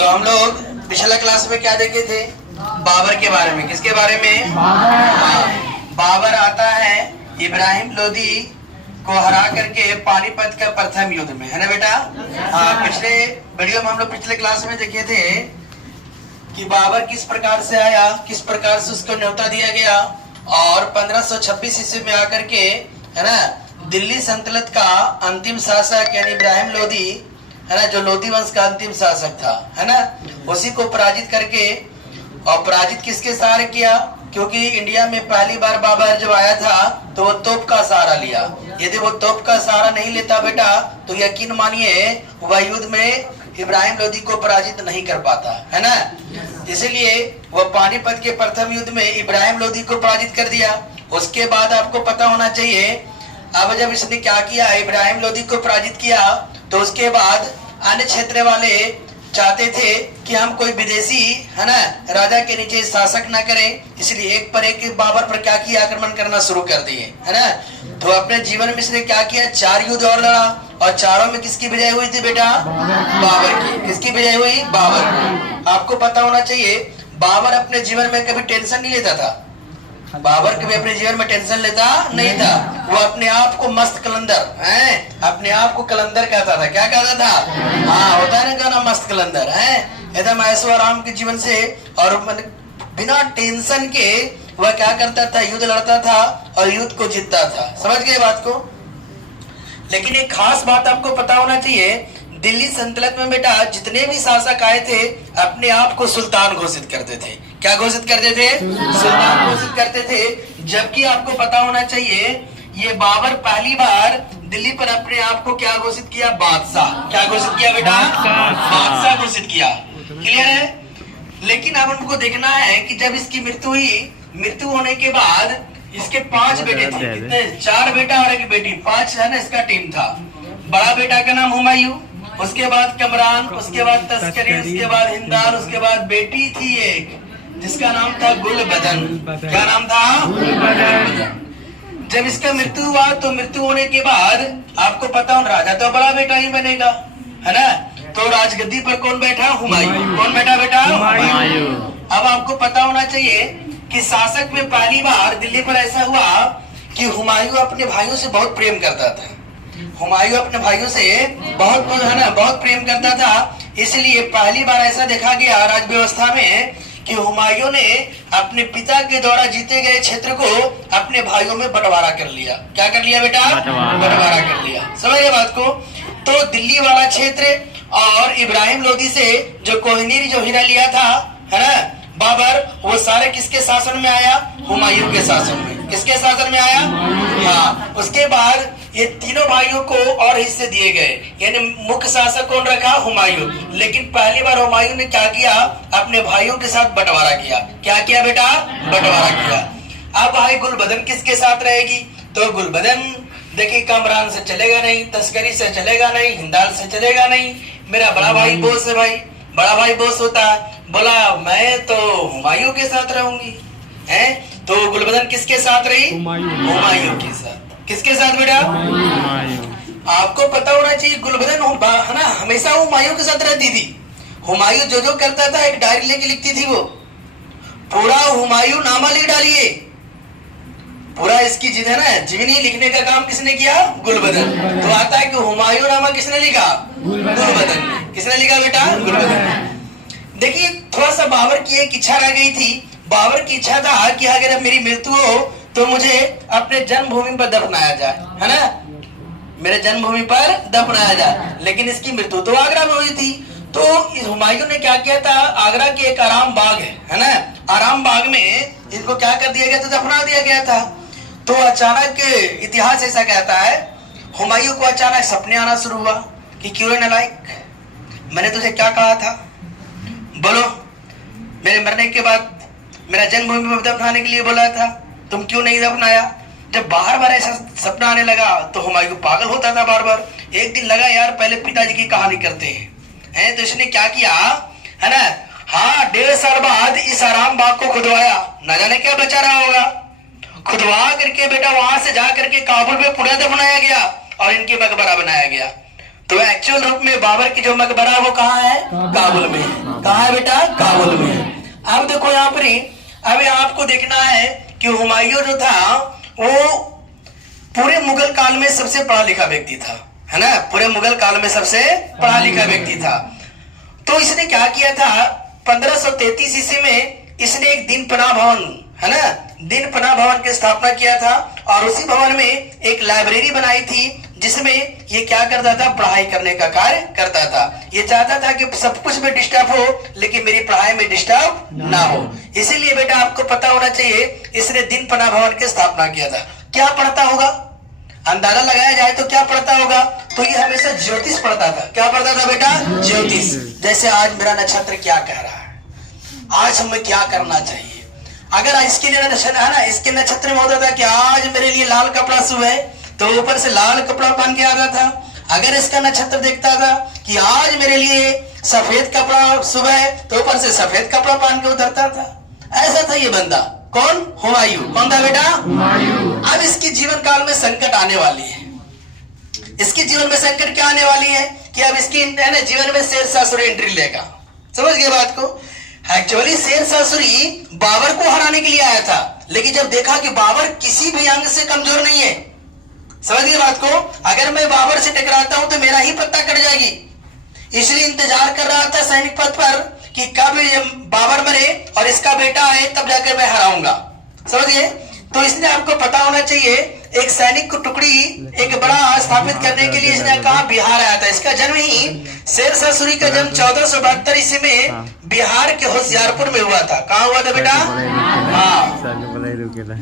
तो हम लोग पिछला क्लास में क्या देखे थे? बाबर के बारे में। किसके बारे में? बाबर आता है इब्राहिम लोदी को हरा करके पानीपत का प्रथम युद्ध में, है ना बेटा? पिछले वीडियो में हम लोग पिछले क्लास में देखे थे कि बाबर किस प्रकार से आया, किस प्रकार से उसको न्योता दिया गया और 1526 ईस्वी में आकर के, है ना, दिल्ली सल्तनत का अंतिम शासक यानी इब्राहिम लोदी, है ना, जो लोदी वंश का अंतिम शासक था, है ना, उसी को पराजित करके, और पराजित किसके सहारे किया? क्योंकि इंडिया में पहली बार बाबर जब आया था तो वो तोप का सहारा लिया। यदि वो तोप का सहारा नहीं लेता बेटा तो यकीन मानिए वह युद्ध में इब्राहिम लोदी को पराजित नहीं कर पाता, है ना। इसीलिए वह पानीपत के प्रथम युद्ध में इब्राहिम लोदी को पराजित कर दिया। उसके बाद आपको पता होना चाहिए, अब जब इसने क्या किया, इब्राहिम लोदी को पराजित किया, तो उसके बाद अन्य क्षेत्र वाले चाहते थे कि हम कोई विदेशी, है ना, राजा के नीचे शासक ना करें, इसलिए एक पर एक बाबर पर क्या किया, आक्रमण करना शुरू कर दिए, है ना। तो अपने जीवन में इसने क्या किया, 4 युद्ध और लड़ा और चारों में किसकी विजय हुई थी बेटा? बाबर की। किसकी विजय हुई? बाबर की। आपको पता होना चाहिए बाबर अपने जीवन में कभी टेंशन नहीं लेता था। बाबर कभी अपने जीवन में टेंशन लेता नहीं था। वो अपने आप को मस्त कलंदर, है, अपने आप को कलंदर कहता था। क्या कहता था? हाँ, होता है ना गाना, मस्त कलंदर, है, एकदम ऐशो आराम के जीवन से और बिना टेंशन के वह क्या करता था, युद्ध लड़ता था और युद्ध को जीतता था। समझ गए बात को? लेकिन एक खास बात आपको पता होना चाहिए, दिल्ली सल्तनत में बेटा जितने भी शासक आए थे अपने आप को सुल्तान घोषित करते थे। क्या घोषित करते थे? सुल्तान घोषित करते थे। जबकि आपको पता होना चाहिए ये बाबर पहली बार दिल्ली पर अपने आप को क्या घोषित किया? बादशाह। क्या घोषित किया बेटा? बादशाह घोषित किया। क्लियर है? लेकिन अब हमको देखना है कि जब इसकी मृत्यु हुई, मृत्यु होने के बाद इसके 5 बेटे थे। कितने? 4 बेटा और 1 बेटी, 5, है ना, इसका टीम था। बड़ा बेटा का नाम हुमायूं, उसके बाद कमरान, उसके बाद तस्करी, उसके बाद हिंदाल, उसके बाद बेटी थी एक जिसका नाम था गुलबदन। क्या नाम था? गुलबदन। जब इसका मृत्यु हुआ तो मृत्यु होने के बाद आपको पता हो राजा तो बड़ा बेटा ही बनेगा, है ना। तो राजगद्दी पर कौन बैठा? हुमायूं। कौन बैठा बेटा? हुमायूं। अब आपको पता होना चाहिए कि शासक में पहली बार दिल्ली पर ऐसा हुआ कि हुमायूं अपने भाइयों से बहुत प्रेम करता था। हुमायूं अपने भाइयों से बहुत, है ना, बहुत प्रेम करता था। इसलिए पहली बार ऐसा देखा गया राज व्यवस्था में कि हुमायूं ने अपने पिता के द्वारा जीते गए क्षेत्र को अपने भाइयों में बंटवारा कर लिया। क्या कर लिया बेटा? बंटवारा कर लिया। समझ गए बात को? तो दिल्ली वाला क्षेत्र और इब्राहिम लोदी से जो कोहिनूर जो हीरा लिया था, है ना, बाबर, वो सारे किसके शासन में आया? हुमायूं के शासन में। किसके शासन में आया? हाँ। उसके बाद ये तीनों भाइयों को और हिस्से दिए गए, यानी मुख्य शासक कौन रखा? हुमायूं। लेकिन पहली बार हुमायूं ने क्या किया? अपने भाइयों के साथ बंटवारा किया। क्या किया बेटा? बंटवारा किया। अब भाई गुलबदन किसके साथ रहेगी? तो गुलबदन देखिए कमरान से चलेगा नहीं, तस्करी से चलेगा नहीं, हिंदाल से चलेगा नहीं। मेरा बड़ा भाई बोस है, भाई बड़ा भाई बोस होता है, बोला मैं तो हुमायूं के साथ रहूंगी, है। तो गुलबदन किसके साथ रही? हुमायूं के साथ। किसके साथ बेटा? आपको पता होना चाहिए गुलबदन, है ना, हमेशा हुमायूं के साथ रहती थी। हुमायूं जो जो करता था एक डायरी लेके लिखती थी, वो पूरा हुमायूं नामा लिख डालिए। पूरा इसकी है ना जीवनी लिखने का काम किसने किया? गुलबदन। तो आता है कि हुमायूं नामा किसने लिखा? गुलबदन। किसने लिखा बेटा? गुलबदन। देखिए थोड़ा सा बाबर की एक इच्छा रह गई थी। बाबर की इच्छा था कि अगर अब मेरी मृत्यु हो तो मुझे अपने जन्मभूमि पर दफनाया जाए, है ना, मेरे जन्मभूमि पर दफनाया जाए। लेकिन इसकी मृत्यु तो आगरा में हुई थी। तो इस हुमायूं ने क्या किया था, आगरा के एक आराम बाग है ना, आराम बाग में इसको क्या कर दिया गया था? दफना दिया गया था। तो अचानक इतिहास ऐसा कहता है हुमायूं को अचानक सपने आना शुरू हुआ कि क्यों नालायक, मैंने तुझे क्या कहा था, बोलो, मेरे मरने के बाद मेरा जन्मभूमि में दफनाने के लिए बोला था, तुम क्यों नहीं दफनाया? जब बार बार ऐसा सपना आने लगा तो हुमायूं पागल होता था बार बार। एक दिन लगा यार पहले पिताजी की कहानी करते हैं, तो इसने क्या किया, है ना, हाँ 1.5 साल बाद इस आराम बाग को खुदवाया, न जाने क्या बचा रहा होगा। खुदवा करके बेटा वहां से जा करके काबुल में पुनः दफनाया गया और इनकी मकबरा बनाया गया। तो एक्चुअल रूप में बाबर की जो मकबरा है वो कहाँ है? काबुल में। कहाँ है बेटा? काबुल में। अब देखो यहाँ पर अब आपको देखना है कि हुमायूं जो था वो पूरे मुगल काल में सबसे पढ़ा लिखा व्यक्ति था, है ना? पूरे मुगल काल में सबसे पढ़ा लिखा व्यक्ति था। तो इसने क्या किया था? 1533 ईस्वी में इसने एक दिन पनाह भवन, है ना, दिन पनाह भवन की स्थापना किया था और उसी भवन में एक लाइब्रेरी बनाई थी जिसमें ये क्या करता था? पढ़ाई करने का कार्य करता था। ये चाहता था कि सब कुछ में डिस्टर्ब हो लेकिन मेरी पढ़ाई में डिस्टर्ब ना हो। इसीलिए बेटा आपको पता होना चाहिए इसने दिन पनाह भवन की स्थापना किया था। क्या पढ़ता होगा? अंदाजा लगाया जाए तो क्या पढ़ता होगा? तो ये हमेशा ज्योतिष पढ़ता था। क्या पढ़ता था बेटा? ज्योतिष। जैसे आज मेरा नक्षत्र क्या कह रहा है, आज हमें क्या करना चाहिए। अगर इसके लिए नक्षत्र है ना, इसके नक्षत्र में होता था कि आज मेरे लिए लाल कपड़ा शुभ है तो ऊपर से लाल कपड़ा पहन के आता था। अगर इसका नक्षत्र देखता था कि आज मेरे लिए सफेद कपड़ा शुभ है तो ऊपर से सफेद कपड़ा पहन के उतरता था। ऐसा था ये बंदा। कौन? हुमायूं। कौन था बेटा? हुमायूं। अब इसके जीवन काल में संकट आने वाली है। इसके जीवन में संकट क्या आने वाली है कि अब इसकी जीवन में शेरशाह सूरी एंट्री लेगा। समझ गए बात को? एक्चुअली शेरशाह सूरी बाबर को हराने के लिए आया था, लेकिन जब देखा कि बाबर किसी भी अंग से कमजोर नहीं है, समझ गए बात को? अगर मैं बाबर से टकराता हूं तो मेरा ही पत्ता कट जाएगी। इसलिए इंतजार कर रहा था सैनिक पद पर कि कब बाबर मरे और इसका बेटा आए तब जाकर मैं हराऊंगा। समझ गए? तो इसने आपको पता होना चाहिए एक सैनिक को टुकड़ी एक बड़ा स्थापित करने के लिए इसने कहा बिहार आया था। इसका जन्म ही शेरशाह सूरी का जन्म 1472 ईस्वी में बिहार के होशियारपुर में हुआ था। कहाँ हुआ था बेटा? हाँ,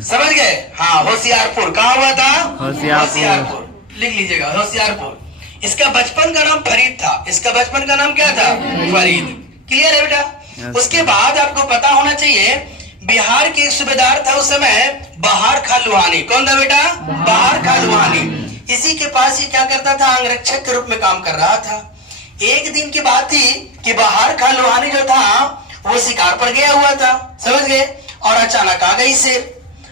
समझ गए? हाँ, होशियारपुर। कहाँ हुआ था? होशियारपुर। लिख लीजिएगा, होशियारपुर। इसका बचपन का नाम फरीद था। इसका बचपन का नाम क्या था? फरीद। क्लियर है बेटा? उसके बाद आपको पता होना चाहिए बिहार के एक सूबेदार था उस समय बहार खां लोहानी। कौन था बेटा? बहार खां लोहानी। इसी के पास ही क्या करता था? अंगरक्षक के रूप में काम कर रहा था। एक दिन की बात थी कि बहार खां लोहानी जो था वो शिकार पर गया हुआ था। समझ गए? और अचानक आ गई शेर।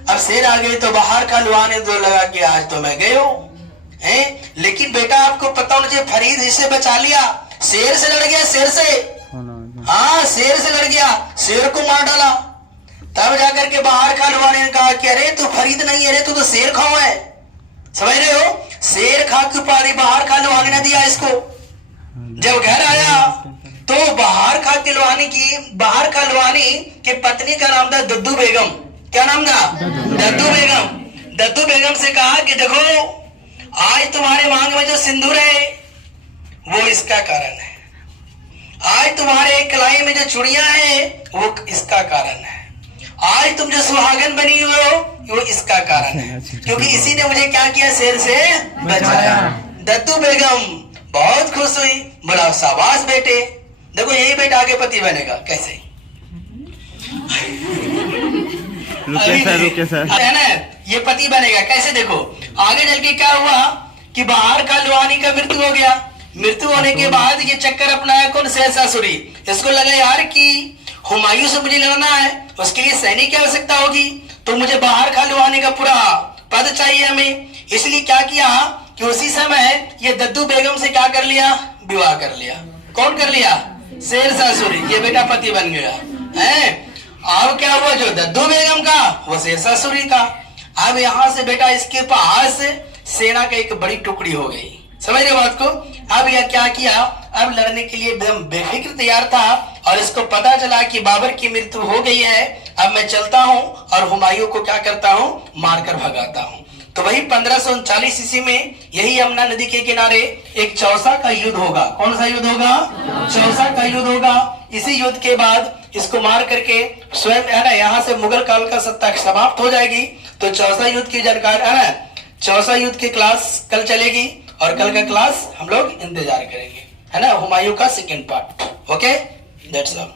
अब शेर आ गई तो बहार खां लोहानी तो लगा कि आज तो मैं गए हूं। लेकिन बेटा आपको पता होना चाहिए फरीद इसे बचा लिया। शेर से लड़ गया, शेर से। हाँ, शेर से लड़ गया, शेर को मार डाला। तब जाकर के बहार खां लोहानी ने कहा कि अरे तू फरीद नहीं है, तू तो शेर खां है। समझ रहे हो? शेर खां की उपाधि बहार खां लोहानी ने दिया इसको। जब घर आया तो बहार खां लोहानी के पत्नी का नाम था दद्दू बेगम। क्या नाम था? दद्दू बेगम। दद्दू बेगम से कहा कि देखो आज तुम्हारे मांग में जो सिंदूर है वो इसका कारण है, आज तुम्हारे कलाई में जो चूड़ियां हैं वो इसका कारण है, आज तुम जो सुहागन बनी हुए हो वो इसका कारण है, क्योंकि इसी ने मुझे क्या किया? शेर से बचाया। दद्दू बेगम बहुत खुश हुई, बोला शाबाश बेटे। देखो यही बेटा आगे पति बनेगा। कैसे? रुके सर। है ना, ये पति बनेगा कैसे? देखो आगे चल के क्या हुआ कि बहार खां लोहानी का मृत्यु हो गया। मृत्यु होने के बाद ये चक्कर अपनाया कौन? शेरशाह सूरी। इसको लगा यार कि हुमायूं से मुझे लड़ना है, उसके लिए सैनिक की आवश्यकता होगी, तो मुझे बहार खां लोहानी का पूरा पद चाहिए हमें। इसलिए क्या किया कि उसी समय ये दद्दू बेगम से क्या कर लिया? विवाह कर लिया। कौन कर लिया? शेरशाह सूरी। ये बेटा पति बन गया है। अब क्या हुआ? जो दद्दू बेगम का वो शेरशाह सूरी का। अब यहाँ से बेटा इसके पास सेना का एक बड़ी टुकड़ी हो गई। समझ रहे बात को? अब यह क्या किया? अब लड़ने के लिए एकदम बेफिक्र तैयार था और इसको पता चला कि बाबर की मृत्यु हो गई है। अब मैं चलता हूँ और हुमायूं को क्या करता हूँ? मारकर भगाता हूँ। तो वही 1539 ईस्वी में यही यमुना नदी के किनारे एक चौसा का युद्ध होगा। कौन सा युद्ध होगा? चौसा का युद्ध होगा। इसी युद्ध के बाद इसको मार करके स्वयं है ना यहाँ से मुगल काल का सत्ता समाप्त हो जाएगी। तो चौसा युद्ध की जानकारी है ना, चौसा युद्ध की क्लास कल चलेगी और कल का क्लास हम लोग इंतजार करेंगे, है ना, हुमायूं का second part. Okay, that's all.